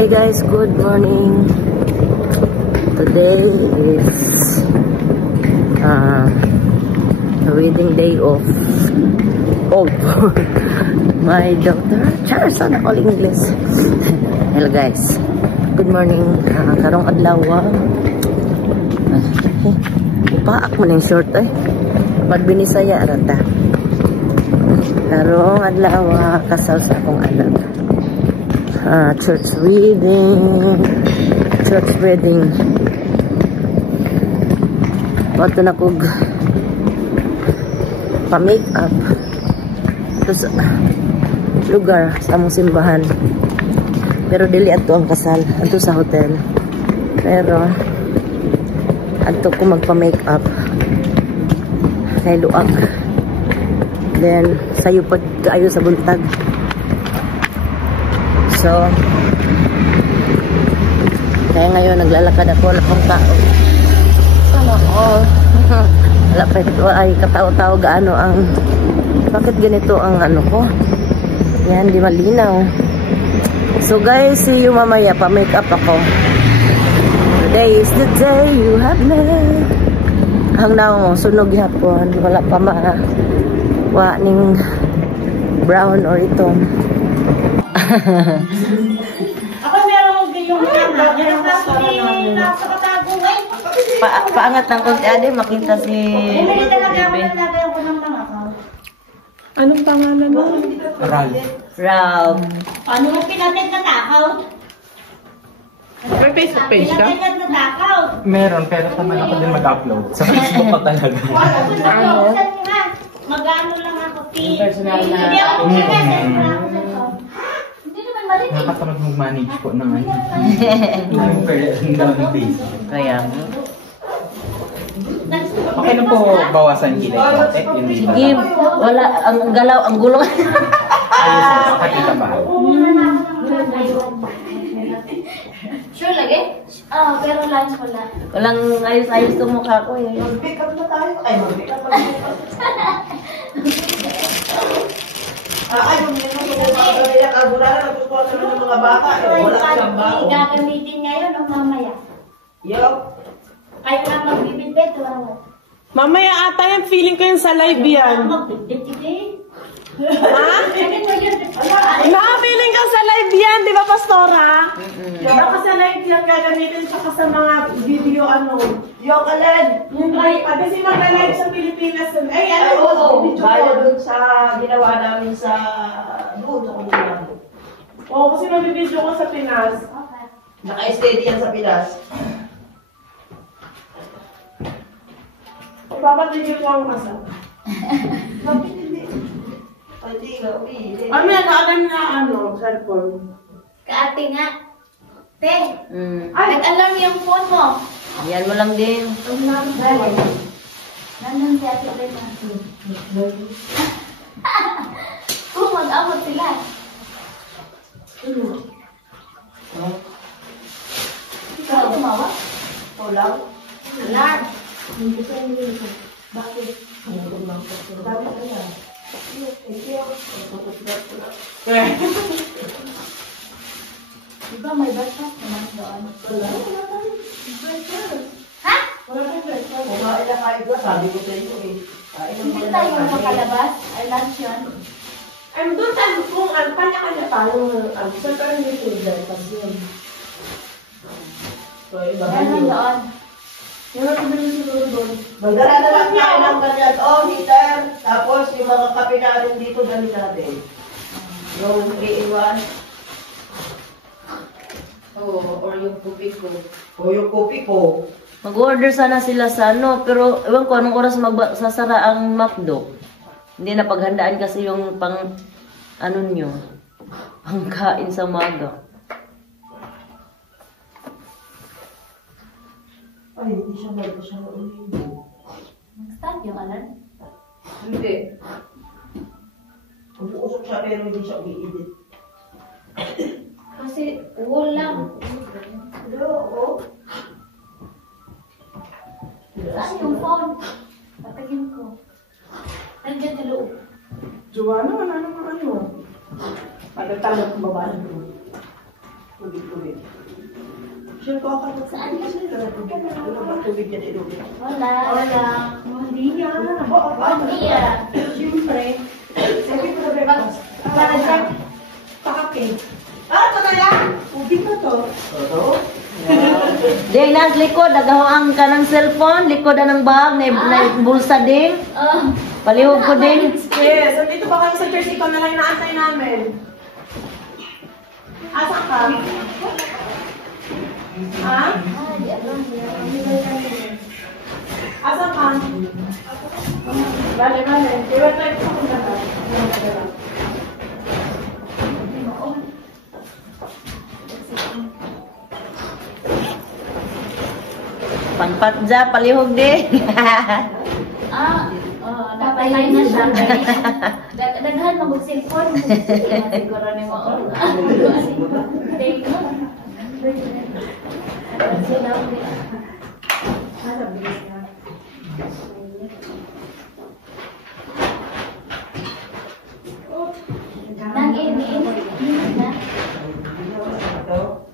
Hey guys, good morning. Today is the wedding day of my daughter. Char, sana all English. Hello guys, good morning. Karong adlaw. Ipaak mo ng short eh. Magbinisaya rata. Karong adlaw kasal sa akong anak. Church wedding. Wato na kog pa-make up ito sa lugar sa among simbahan, pero dili ato ang kasal, ato sa hotel, pero ato ko magpa-make up kay luag, then sayo pag kaayo sa buntag. So kaya ngayon naglalakad ako na pang tao. Sana all. Wala pa ito ay katao-tao gaano ang bakit ganito ang ano ko. Yan, di malinaw. So guys, see you mamaya pa make up ako. Today is the day you have met. Ang naw mo, sunog hapon. Wala pa ning brown or itong. Ako meron yung nasa katagungay. Paangat ng konti ade, makita si Bebe. Anong pangalan mo? Ralph. Ano mo pinated na takaw? May face to face ka? Pinated na takaw. Meron, pero naman ako din mag-upload. Sa Facebook pa talaga. Mag-ano lang ako, personal na. Hindi ako hindi naman mali. Nakatamad mag-manage po ng ano. Ang daming face. Kaya Okay na po bawasan kilay konti. sige, wala, ang galaw, ang gulong. Ayos, nakakita ba? Sure lagi? Pero lines wala. Walang ayos-ayos sa mukha ko eh. Mag-pick up na tayo. Ay, mag-pick up. Ay, kung hindi mo mga kabula na natutuwa naman ng mga bata. Wala kang baon. Gagamitin ngayon o mamaya? Yup. Kayo na magbibidbet, wala. Mamaya ata yan, feeling ko yung sa live yan. Magbibidbet today. Ha? Na-feeling ka sa live yan, di ba, Pastora? Baka sa live yan gagamitin siya sa mga video ano. Yung alin. Kasi mag-live sa Pilipinas. Ay, ano? Oo, bayo dun sa ginawa namin sa doon sa kulilang. Oo, kasi mag-video ko sa Pinas. Naka-steady yan sa Pinas. Ipapatigil ko ang kasal. Bakit hindi? Hindi nga, uwi. Ano yan, alam na ano, cellphone. Kaate nga. Te, Ay, nag-alarm yung phone mo. yan mo lang din. Nandun si Ate Bella. Kung mag-amot sila. Ikaw tumawa? Kulang. Alarm. Bakit? Sabi ko yan. Diba may backpack naman doon? Ha? Kumain na kayo ba? Sabi ko sa inyo eh. Hindi tayo makalabas. Ay, lunch yun. Doon tayo kung kanya-kanya tayo. Sa tayo yung table, tapos yun. So, iba Meron doon. Magdala na lang tayo ng ganyan. Oh, heater. Tapos yung mga kape namin dito, ganun natin. Yung 3-in-1. Or yung pupi ko. O yung kopi ko. Mag-order sana sila sa ano, pero ewan ko anong oras magsasara ang McDo. Hindi na paghandaan kasi yung pang ano nyo, pang kain sa umaga. Ay, hindi siya bago siya maulibo. Nag-start yung alarm. Hindi. Usok siya pero hindi siya umiidit. Kasi ulam. Oo. Saan yung phone? Patagin ko. Nandiyan sa loob. Joanna, wala naman ano. Pagkatalo ng babae ko. Tubig. Siya ko ako saan kasi tubig. Ano ba tubig yan inumin? Wala. Hindi niya. Siyempre. Sabi ko na breakfast. Para dyan. Pakake. Ito na yan! Tubig na to. Oo. Ding nas likod, nagahoang ka ng cellphone, likod na ng bag, na bulsa ding. Palihog ko ding. Yes, dito pa kami sa church, ikaw na lang inaantay namin. Asan ka? Ha? Asan ka? Bale. Iwan tayo sa kung gano'n. Pangpatja, palihog ding. Napalay na siya. Daghan mag-cellphone. Siguro ni mo. Thank you.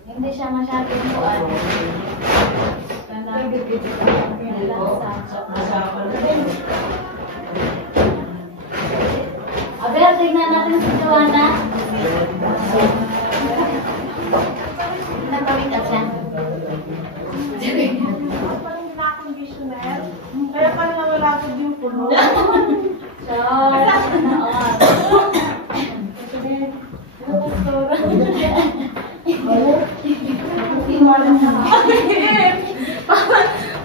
Hindi siya masyadong kuan. Abel, tignan natin si Joanna. Nagpawit at siya. Parang na-conditioner. Kaya pala nawala ko yung puno. So,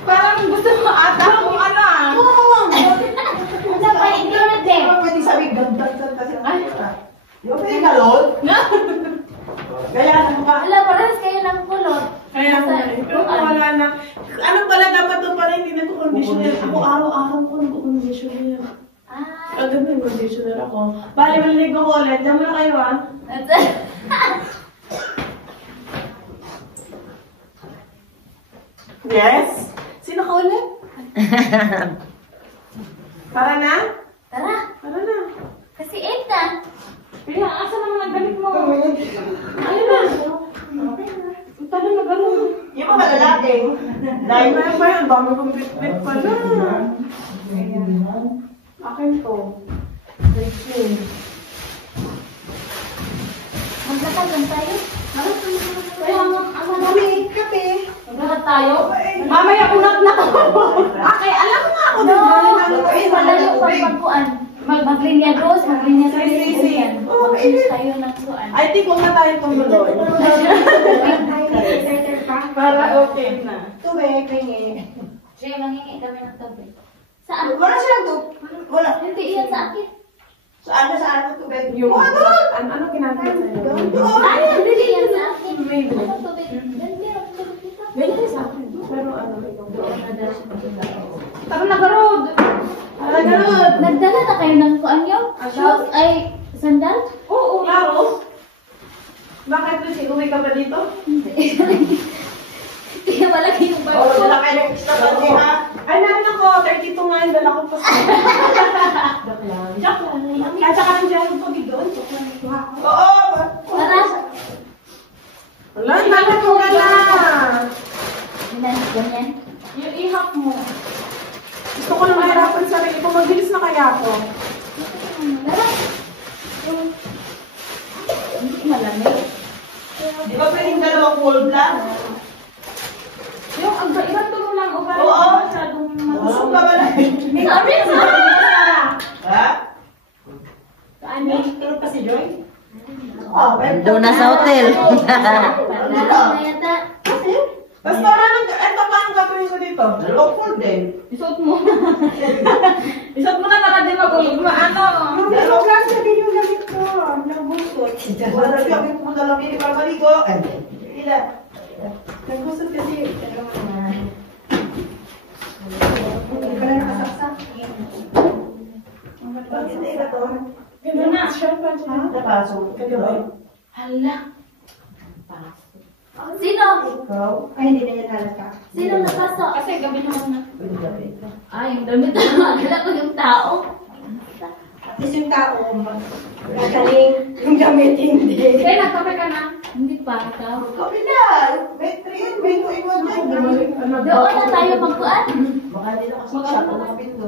Parang gusto mo ata kung ano ah. sa pa-include eh. Pwede sabi, gagdag kasi ang yung pwede galon? Kaya ano ka? Wala, parehas kayo ng kulot. Kaya pero wala na. Ano pala dapat doon pala hindi nagko-conditioner? Ako araw-araw ko nagko-conditioner. Agad may conditioner ako. Bale, malilig ko ulit. Diyan muna kayo ah. Yes? Sino ka ulit? Para na? Tara, Para na. kasi 8 na. Kaya, asa naman ang damit mo? Ayun na. Tala na gano'n. Yung mga lalaking, Dahil na ba yan? Dami kong bit-bit pala. Akin to. Maglakasan tayo. Kaya ako namin kape. Maglakat tayo. Mamaya unat na ako. Okay, alam mo nga ako. No, Ay, wala yung pagpagkuan. Maglinya dos, maglinya Sige. Maglinya tayo ng kuan. I think huwag na tayo tumuloy. Para okay na. tubig, pingi. Siya mangingi kami ng tabi. Saan? Wala silang wala. Hindi iyan sa akin. Saan ang tubig? Yung, Ano? ano ginagawa sa'yo? Doon. Ay, hindi iyan sa akin. Maybe. Ano tubig? Hindi ako tubig dito. Ganyan sa akin. Pero ano, Doon na dahil siya pagkakao. tara na garod. Tara garod. Nagdala na kayo ng kuan yung shoes ay sandal? Oo, klaro. Bakit Lucy, uwi ka pa dito? Kaya malaki yung Oh, bag ko. wala kayo ng extra pati ha? Ay, narin ako. 32 nga yung dala ko pa sa... Joke lang. Joke lang. At saka nandiyan yung pagi doon. Joke lang. Oo. Tara. Wala, narin mo ka na. Ganyan. Yung ihap mo. Gusto ko na mahirapan sa sarili ko. Mabilis na kaya ako. Tara. Hindi malamig. Di ba pwedeng dalawang cold lang? Yung ilan to lang o parang Oo. masyadong... Busog ka ba na? Sabi sa Ha? Saan yun? Tulog pa si Joy? Oh, Doon na sa hotel. Basta parang, eto pa ang gagawin ko dito. Dalawang cold din. Isuot mo. Isuot mo na para di magulog. Ano? Dalawang lang sa video gamit ko. Nagusot. Wala siya kami pumunta lang ini para maligo. Ila. Nagusot kasi. Hindi ka na nakasaksak. Bakit na ito? Ganda na. Sure pa siya. Napasok. Kagabi. Hala. Sino? Ikaw? Ay, hindi na yan halata. Sino napasok? Kasi gabi naman na. Ay, yung damit na magala ko yung tao. At least yung tao, gagaling yung gamit hindi. Kaya nagkape ka na? Hindi pa. pa ikaw? Kami na! May 3 may 2 in 1 na. Doon na tayo magkuan. Baka hindi na kasi siya kung makapito.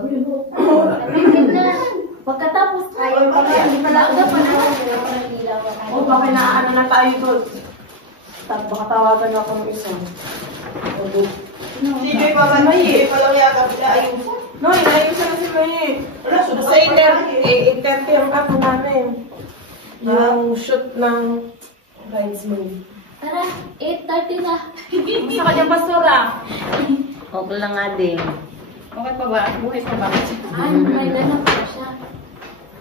Tingin na. Pagkatapos tayo, maaga pa na. O, baka naano na tayo doon. Baka tawagan ako ng isa. Sige pa ba? Sige pa lang yata pinaayusan. No, inayusan na si May. Wala, sunod Sa 8:30 ang ako namin. Yung shoot ng bridesmaid. Tara, 8:30 na. Sa kanyang pastora. Okay lang nga din. Okay pa ba? Buhay pa ba? Ay, may ganap pa siya.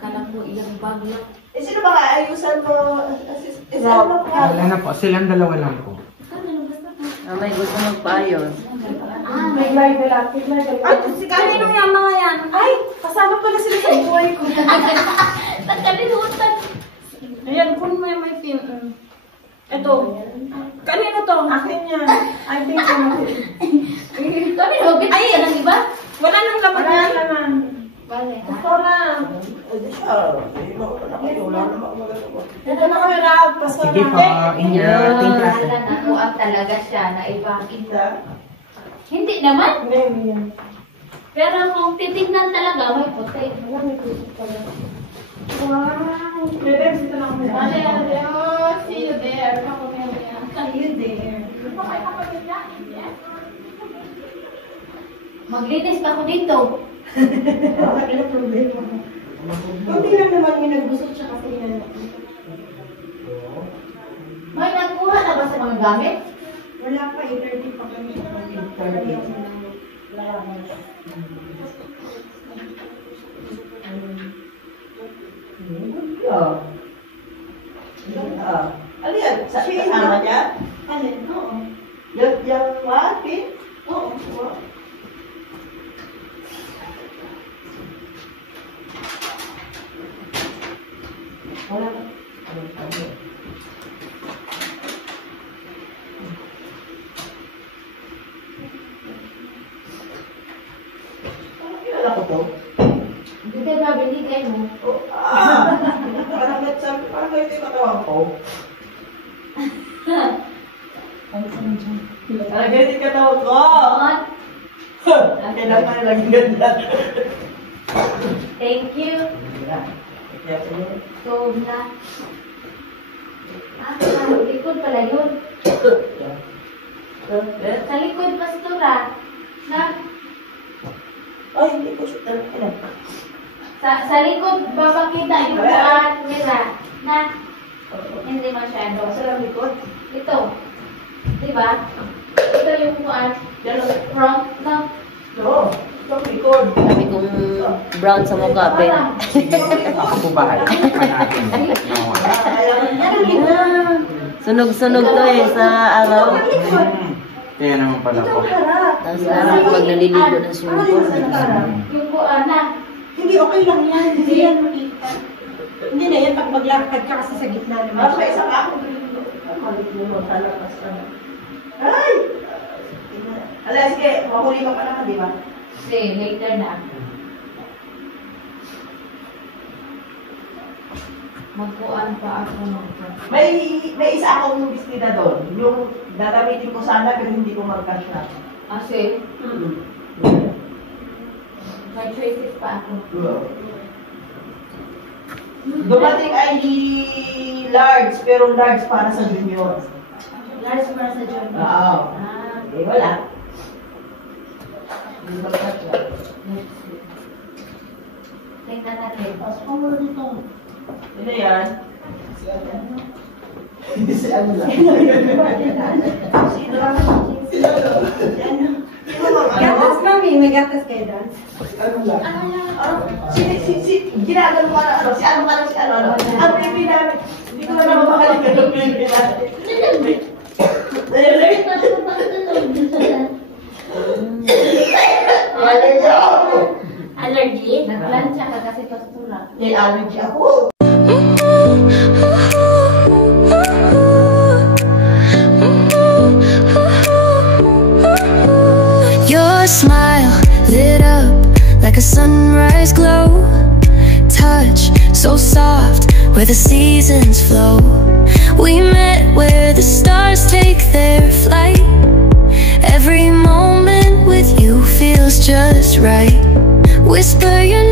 Kala ko ilang bag lang. Eh, sino ba kaayusan mo? Ano ba ka? Wala na po. Silang dalawa lang po. May gusto magpaayos. May live nila. Ay, si kanino yung mga yan? Ay, kasama pala sila sa buhay ko. Nagkalimutan. Ayan, kung may pin. Ito. Kanino to? Akin yan. I think Kami hobit ka ng iba? wala nang laman na laman. Bale. Pastora. Hindi siya. Wala namang magagawa. Ito na kami na. Pastora. Sige po. Inyating klase. Nakuha talaga siya na ibangin. Kita? Hindi naman. Hindi. Pero kung titignan talaga, may puti. Wala, may kusip pala. Wow. Pwede, dito lang kami. See you there. See you there. Maglinis pa ako dito. Bakit na problema ko? Kunti lang naman yung nagbusot siya kasi yan. May nakuha na ba sa mga gamit? Wala pa, 8:30 pa kami. Ano yan? Sa kasama niya? Alin? Oo. Yung what? Pin? Oo. Wala. Kilala ko to. Hindi tayo mabinigay mo. Parang ito yung katawan ko. Parang ganito yung katawan ko. Kailangan lang ganda. Thank you. So, na. Sa likod pala yun. Sa likod, pastora. Na. Ay, hindi ko siya talaga. Sa likod, babakita yung buwan nila. Na. Hindi masyado. Sa likod? Ito. Diba? Ito yung buwan. Front na. Oo. Sa likod. Sabi kong brown sa mukha, Ben. Ako po bahala. Panahin. Sunog-sunog to eh sa araw. Kaya naman pala po. Tapos araw pag naliligo ng swimming pool. Yung buwan na. Hindi, okay lang yan. Hindi yan makita. Hindi na yan pag maglakad ka kasi sa gitna naman. Sa isang ako. Malit mo, talakas ka na. Ay! Alas, sige, mahuli ka pa naman, di ba? Kasi later na. Magkuan pa ako May isa akong bestida doon. Yung gagamitin ko sana pero hindi ko mag-cash na. Kasi may choices pa ako. Dumating ay large, pero large para sa junior. Large para sa job. Oo. Eh, wala. Hindi mag-cash na. Tingnan natin. Ano yan? Si ano? Si ano lang. Sino lang? Sino lang? Sino lang? Gatas, mami. May gatas kayo doon. Ano lang? Ginagano ko ano? Si ano ka lang si ano? Ang baby namin. Hindi ko na naman makalimutan yung baby namin. Allergy? Naglansya ka kasi pastura. May allergy ako. Your smile lit up like a sunrise glow. Touch so soft where the seasons flow. We met where the right. Whisper your